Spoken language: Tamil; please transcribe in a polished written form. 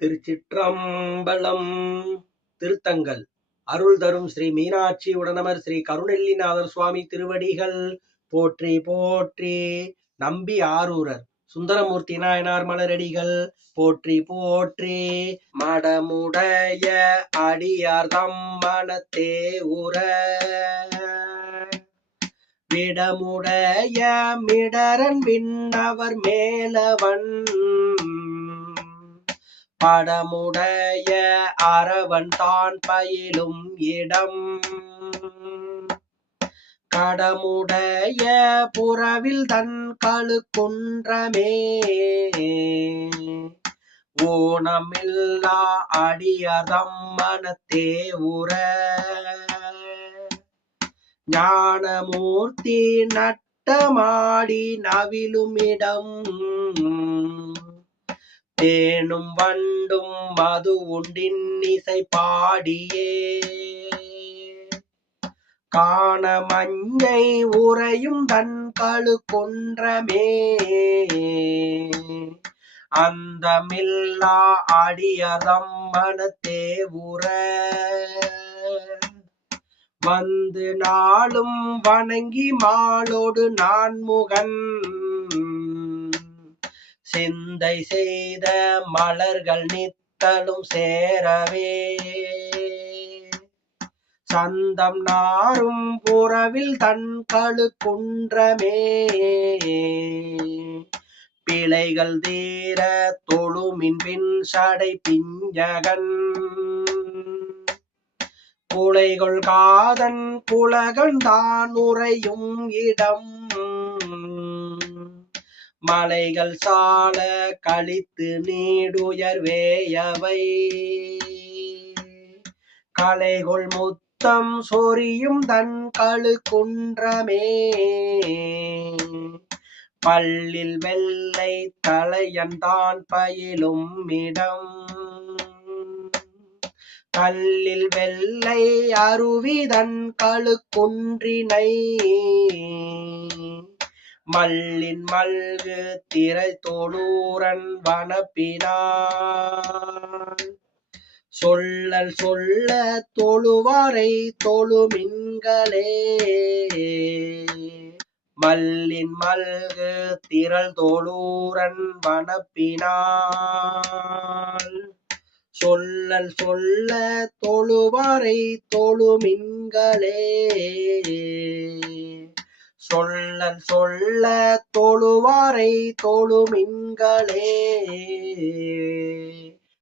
திருச்சிற்றம்பலம். திருத்தங்கள் அருள் தரும் ஸ்ரீ மீனாட்சி உடனமர் ஸ்ரீ கருணெல்லிநாதர் சுவாமி திருவடிகள் போற்றி போற்றி. நம்பி ஆரூரர் சுந்தரமூர்த்தி நாயனார் மலரடிகள் போற்றி போற்றி. மடமுடைய அடியார் தம் மனத்தே உற விடமுடைய மிடரன் விண்ணவர் மேலவன் படமுடைய அரவன் தான் பயிலும் இடம் கடமுடைய புறவில் தன் கழுக்குன்றமே ஊனமில்லா அடியார்தம் மனத்தே உற ஞானமூர்த்தி நட்டமாடி நவிலுமிடம் தேனும் வண்டும் மது உண்டின் இசை பாடியே காண மஞ்சை உறையும் தன் கழுக்குன்றமே அந்தமில்லா அடியதம் மனத்தே உற வந்து நாளும் வணங்கி மாலோடு நான்முகன் சிந்தை செய்த மலர்கள் நித்தலும் சேரவே சந்தம் நாரும் புறவில் தன் கழுக்குன்றமே பிழைகள் தீர தொழுமின் பின் சடை பிஞ்சகன் குலைகொள் காதன் குலகன் தான் உறையும் இடம் மலைகள் சால கழித்து நீடுயர்வேயவை கலைகொள் முத்தம் சொரியும் தன் கழுக்குன்றமே பல்லில் வெள்ளை தலையன்தான் பயிலும் இடம் கல்லில் வெள்ளை அருவிதன் கழுக்குன்றினை மல்லின் மல்கு திரை தொழூரன் வனப்பினான் சொல்லல் சொல்ல தொழுவாரை தொழுமின்களே மல்லின் மல்கு திரள் தொழூரன் வனப்பினான் சொல்லல் சொல்ல தொழுவாரை தொழுமின்களே சொல்லல் சொல்ல தொழுவாரை தொழுமின்களே.